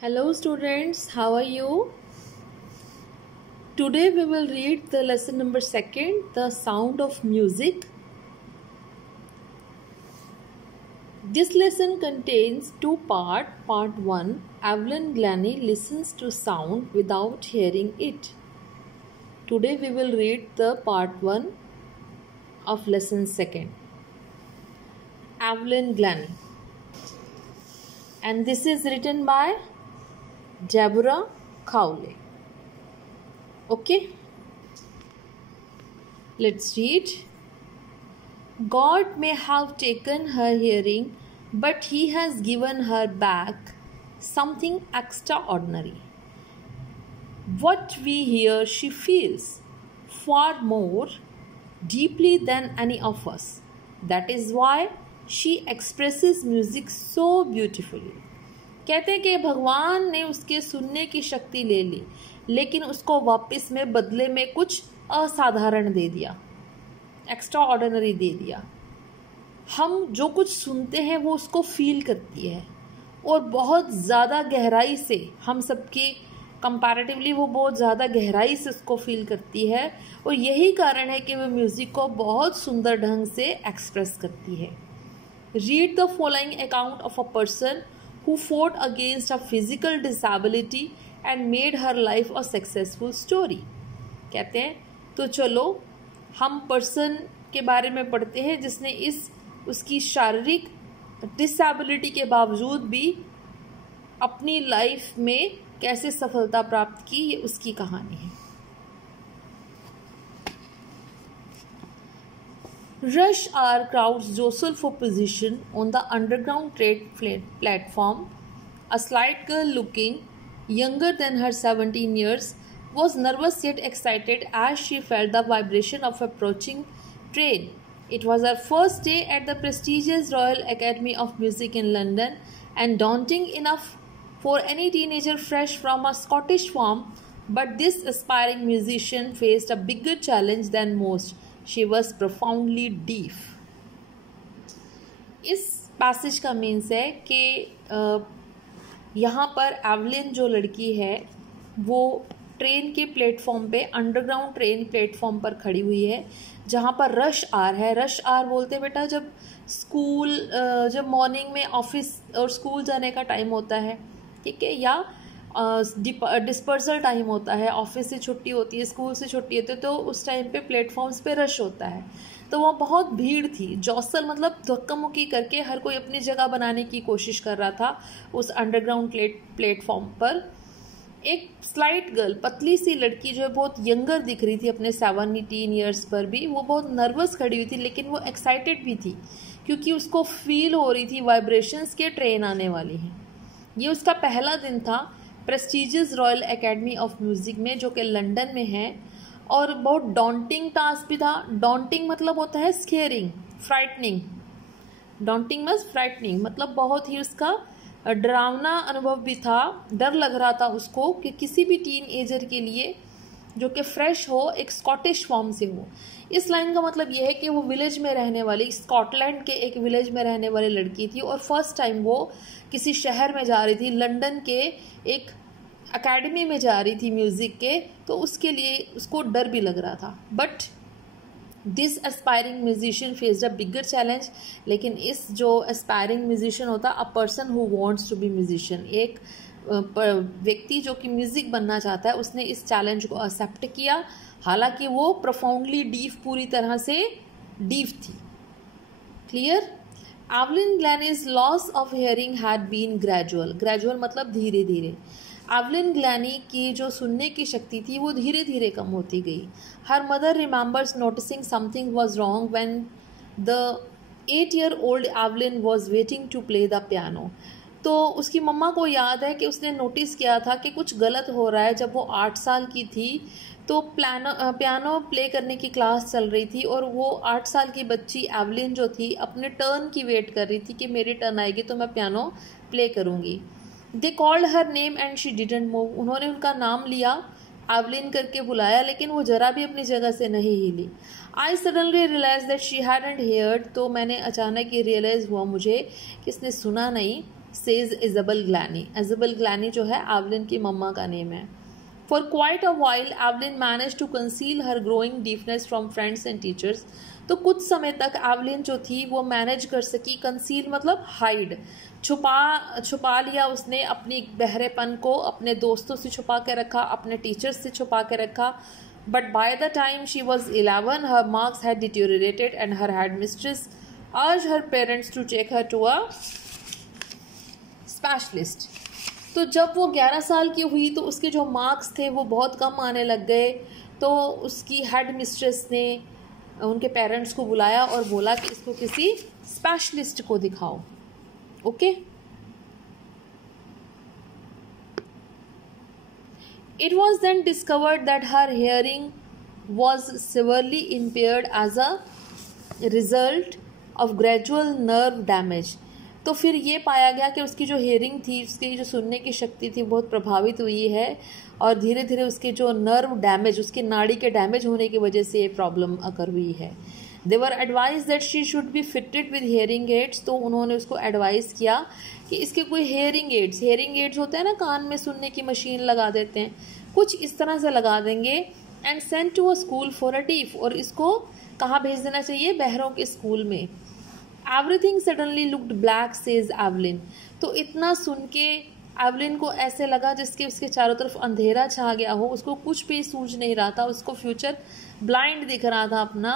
Hello students, how are you? Today we will read the lesson number 2, The Sound of Music. This lesson contains two parts. Part 1, Evelyn Glennie listens to sound without hearing it. Today we will read the part 1 of lesson 2. Evelyn Glennie. And this is written by Deborah Cowley. Okay, let's read. God may have taken her hearing, but He has given her back something extraordinary. What we hear, she feels far more deeply than any of us. That is why she expresses music so beautifully. कहते हैं कि भगवान ने उसके सुनने की शक्ति ले ली, लेकिन उसको वापस में बदले में कुछ असाधारण दे दिया, एक्स्ट्रा ऑर्डिनरी दे दिया। हम जो कुछ सुनते हैं वो उसको फील करती है और बहुत ज़्यादा गहराई से, हम सबके कंपैरेटिवली वो बहुत ज़्यादा गहराई से उसको फील करती है, और यही कारण है कि वो म्यूज़िक को बहुत सुंदर ढंग से एक्सप्रेस करती है। Read the following account of a person who fought against a physical disability and made her life a successful story. कहते हैं तो चलो हम पर्सन के बारे में पढ़ते हैं जिसने उसकी शारीरिक डिसेबिलिटी के बावजूद भी अपनी लाइफ में कैसे सफलता प्राप्त की, ये उसकी कहानी है। Rush hour crowds jostle for position on the underground train platform. A slight girl looking younger than her 17 years was nervous yet excited as she felt the vibration of approaching train. It was her first day at the prestigious Royal Academy of Music in London, and daunting enough for any teenager fresh from a Scottish farm. But this aspiring musician faced a bigger challenge than most. She was profoundly deaf. इस passage का means है कि यहाँ पर Evelyn जो लड़की है वो ट्रेन के प्लेटफॉर्म पे, अंडरग्राउंड ट्रेन प्लेटफॉर्म पर खड़ी हुई है, जहाँ पर रश आर है। रश आर बोलते हैं बेटा जब मॉर्निंग में ऑफिस और स्कूल जाने का टाइम होता है, ठीक है, या डिस्पर्सल टाइम होता है, ऑफिस से छुट्टी होती है, स्कूल से छुट्टी होती है, तो उस टाइम पे प्लेटफॉर्म्स पे रश होता है। तो वो बहुत भीड़ थी। जॉसल मतलब धक्का मुक्की करके हर कोई अपनी जगह बनाने की कोशिश कर रहा था उस अंडरग्राउंड प्लेटफॉर्म पर। एक स्लाइट गर्ल, पतली सी लड़की जो है, बहुत यंगर दिख रही थी अपने 17 ईयर्स पर भी, वो बहुत नर्वस खड़ी हुई थी, लेकिन वो एक्साइटेड भी थी क्योंकि उसको फील हो रही थी वाइब्रेशंस के ट्रेन आने वाली हैं। ये उसका पहला दिन था prestigious royal academy of music में, जो कि लंदन में है, और बहुत डॉन्टिंग टास्क भी था। डॉन्टिंग मतलब होता है squaring, frightening. Daunting means frightening, मतलब बहुत ही उसका डरावना अनुभव भी था। डर लग रहा था उसको कि किसी भी टीन एजर के लिए जो कि फ्रेश हो, एक स्कॉटिश फॉर्म से हो। इस लाइन का मतलब यह है कि वो विलेज में रहने वाली, स्कॉटलैंड के एक विलेज में रहने वाली लड़की थी, और फर्स्ट टाइम वो किसी शहर में जा रही थी, लंदन के एक एकेडमी में जा रही थी म्यूज़िक के, तो उसके लिए उसको डर भी लग रहा था। But this aspiring musician faced a bigger challenge. लेकिन इस जो एस्पायरिंग म्यूजिशियन होता, a person who wants to be musician, एक व्यक्ति जो कि म्यूज़िक बनना चाहता है, उसने इस चैलेंज को एक्सेप्ट किया, हालांकि वो प्रोफाउंडली डीफ, पूरी तरह से डीफ थी। Clear? Evelyn Glennie loss of hearing had been gradual. Gradual मतलब धीरे धीरे। एवलिन ग्लैनी की जो सुनने की शक्ति थी वो धीरे धीरे कम होती गई। हर mother remembers noticing something was wrong when the 8-year-old Evelyn was waiting to play the piano. तो उसकी मम्मा को याद है कि उसने नोटिस किया था कि कुछ गलत हो रहा है। जब वो 8 साल की थी तो पियानो प्ले करने की क्लास चल रही थी, और वो 8 साल की बच्ची एवलिन जो थी अपने टर्न की वेट कर रही थी कि मेरी टर्न आएगी तो मैं पियानो प्ले करूँगी। They called her name and she didn't move. उन्होंने उनका नाम लिया, एवलिन करके बुलाया, लेकिन वो जरा भी अपनी जगह से नहीं हिली। I suddenly realise that she hadn't heard. तो मैंने अचानक ये रियलाइज़ हुआ मुझे कि इसने सुना नहीं। Says Isabel Glennie. Isabel Glennie जो है एवलिन की मम्मा का नेम है। For quite a while Evelyn manage to conceal her growing deafness from friends and teachers. तो कुछ समय तक एवलिन जो थी वो मैनेज कर सकी, कंसील मतलब हाइड, छुपा लिया उसने अपनी बहरेपन को, अपने दोस्तों से छुपा के रखा, अपने टीचर्स से छुपा के रखा। But by the time she was 11 her marks had deteriorated and her headmistress urged her parents to take her to a specialist. तो जब वो 11 साल की हुई तो उसके जो मार्क्स थे वो बहुत कम आने लग गए। तो उसकी हेड मिस्ट्रेस ने उनके पेरेंट्स को बुलाया और बोला कि इसको किसी स्पेशलिस्ट को दिखाओ। Okay, it was then discovered that her hearing was severely impaired as a result of gradual nerve damage. तो फिर ये पाया गया कि उसकी जो हियरिंग थी, उसकी जो सुनने की शक्ति थी, बहुत प्रभावित हुई है और धीरे धीरे उसके जो नर्व डैमेज, उसकी नाड़ी के डैमेज होने की वजह से ये प्रॉब्लम अकर हुई है। They were advise that she should be fitted with hearing aids. तो उन्होंने उसको एडवाइस किया कि इसके कोई हियरिंग एड्स होते हैं ना, कान में सुनने की मशीन लगा देते हैं, कुछ इस तरह से लगा देंगे। And sent to a school for a deaf, और इसको कहाँ भेज देना चाहिए? बहरों के स्कूल में। Everything suddenly looked black says Evelyn. तो इतना सुन के एवलिन को ऐसे लगा जिसके उसके चारों तरफ अंधेरा छा गया हो, उसको कुछ भी सूझ नहीं रहा था, उसको फ्यूचर ब्लाइंड दिख रहा था, अपना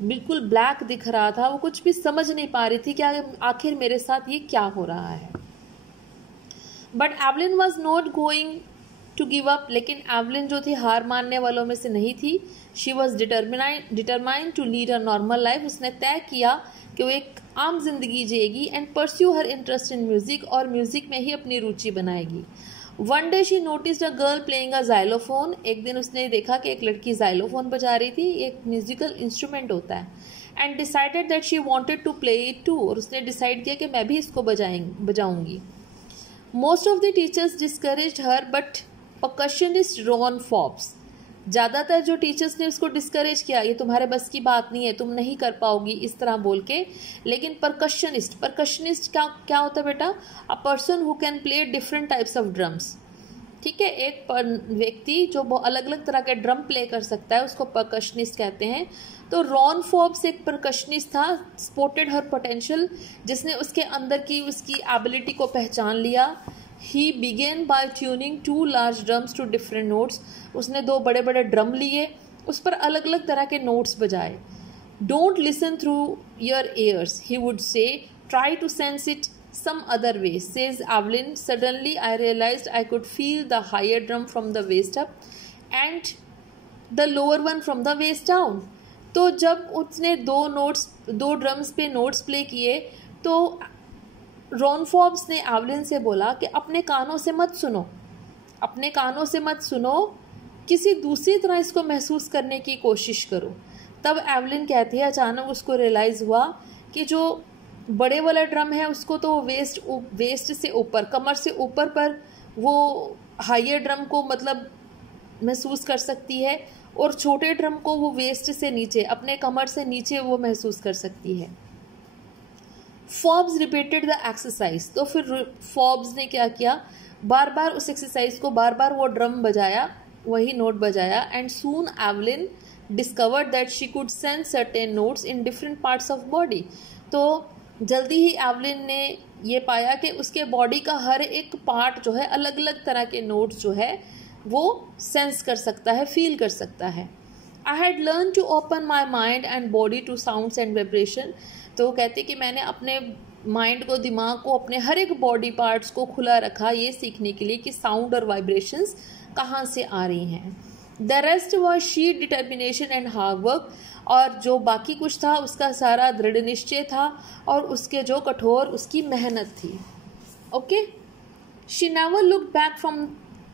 बिल्कुल ब्लैक दिख रहा था, वो कुछ भी समझ नहीं पा रही थी कि आखिर मेरे साथ ये क्या हो रहा है। But Evelyn was not going to give up. लेकिन एवलिन जो थी हार मानने वालों में से नहीं थी। She was determined to lead a normal life. उसने तय किया कि वो एक आम जिंदगी जिएगी and pursue her interest in music, और म्यूजिक में ही अपनी रुचि बनाएगी। One day she noticed a girl playing a xylophone. एक दिन उसने देखा कि एक लड़की जाइलोफोन बजा रही थी, एक म्यूजिकल इंस्ट्रूमेंट होता है। And decided that she wanted to play it too, और उसने डिसाइड किया कि मैं भी इसको बजाऊंगी। Most of the teachers discouraged her, but percussionist Ron Forbes, ज़्यादातर जो टीचर्स ने उसको डिस्करेज किया, ये तुम्हारे बस की बात नहीं है, तुम नहीं कर पाओगी, इस तरह बोल के। लेकिन परकशनिस्ट क्या होता है बेटा? अ person who can play different types of drums. ठीक है, एक व्यक्ति जो अलग अलग तरह के ड्रम प्ले कर सकता है उसको परकशनिस्ट कहते हैं। तो रॉन फॉब्स एक परकशनिस्ट था, स्पॉटेड हर पोटेंशियल, जिसने उसके अंदर की उसकी एबिलिटी को पहचान लिया। He began by tuning 2 large drums to different notes. उसने 2 बड़े बड़े ड्रम लिए, उस पर अलग अलग तरह के नोट्स बजाए। Don't listen through your ears, he would say. Try to sense it some other way, says Evelyn. Suddenly I realized I could feel the higher drum from the waist up and the lower one from the waist down. तो जब उसने 2 drums पे notes play किए तो Ron Forbes ने Evelyn से बोला कि अपने कानों से मत सुनो, किसी दूसरी तरह इसको महसूस करने की कोशिश करो। तब एवलिन कहती है अचानक उसको रियलाइज़ हुआ कि जो बड़े वाला ड्रम है उसको तो वेस्ट से ऊपर, कमर से ऊपर पर वो हाइयर ड्रम को मतलब महसूस कर सकती है, और छोटे ड्रम को वो वेस्ट से नीचे, अपने कमर से नीचे वो महसूस कर सकती है। Forbes repeated the exercise. तो फिर फॉब्स ने क्या किया? बार बार उस एक्सरसाइज को, बार बार वो ड्रम बजाया, वही नोट बजाया। And soon Evelyn discovered that she could sense certain notes in different parts of body. तो जल्दी ही एवलिन ने ये पाया कि उसके बॉडी का हर एक पार्ट जो है अलग अलग तरह के नोट्स जो है वो सेंस कर सकता है, फील कर सकता है। I had learn to open my mind and body to sounds and vibration. तो वो कहते कि मैंने अपने माइंड को, दिमाग को, अपने हर एक बॉडी पार्ट्स को खुला रखा ये सीखने के लिए कि साउंड और वाइब्रेशंस कहाँ से आ रही हैं। The rest was sheer determination and hard work. और जो बाकी कुछ था उसका सारा दृढ़ निश्चय था और उसके जो कठोर उसकी मेहनत थी। Okay, she never looked back from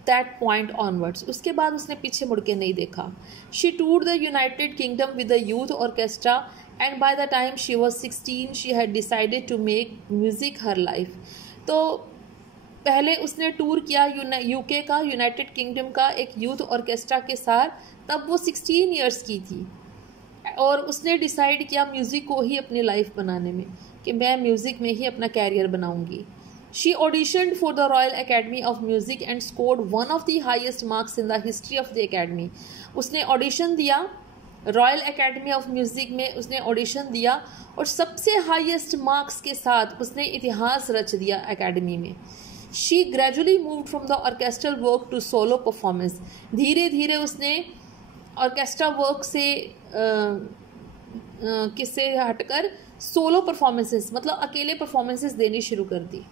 that point onwards. उसके बाद उसने पीछे मुड़ के नहीं देखा। She toured the United Kingdom with the youth orchestra and by the time she was 16 she had decided to make music her life. तो पहले उसने टूर किया यूके का, यूनाइटेड किंगडम का एक यूथ ऑर्केस्ट्रा के साथ, तब वो 16 ईयर्स की थी, और उसने डिसाइड किया म्यूज़िक को ही अपनी लाइफ बनाने में कि मैं म्यूज़िक में ही अपना कैरियर बनाऊंगी। She auditioned for the Royal Academy of Music and scored one of the highest marks in the history of the academy. उसने ऑडिशन दिया, रॉयल एकेडमी ऑफ म्यूज़िक में उसने ऑडिशन दिया और सबसे हाईएस्ट मार्क्स के साथ उसने इतिहास रच दिया एकेडमी में. She gradually moved from the orchestral work to solo performance. धीरे धीरे उसने ऑर्केस्ट्रा वर्क से किससे हटकर सोलो परफॉर्मेंसेस मतलब अकेले परफॉर्मेंसेस देनी शुरू कर दी.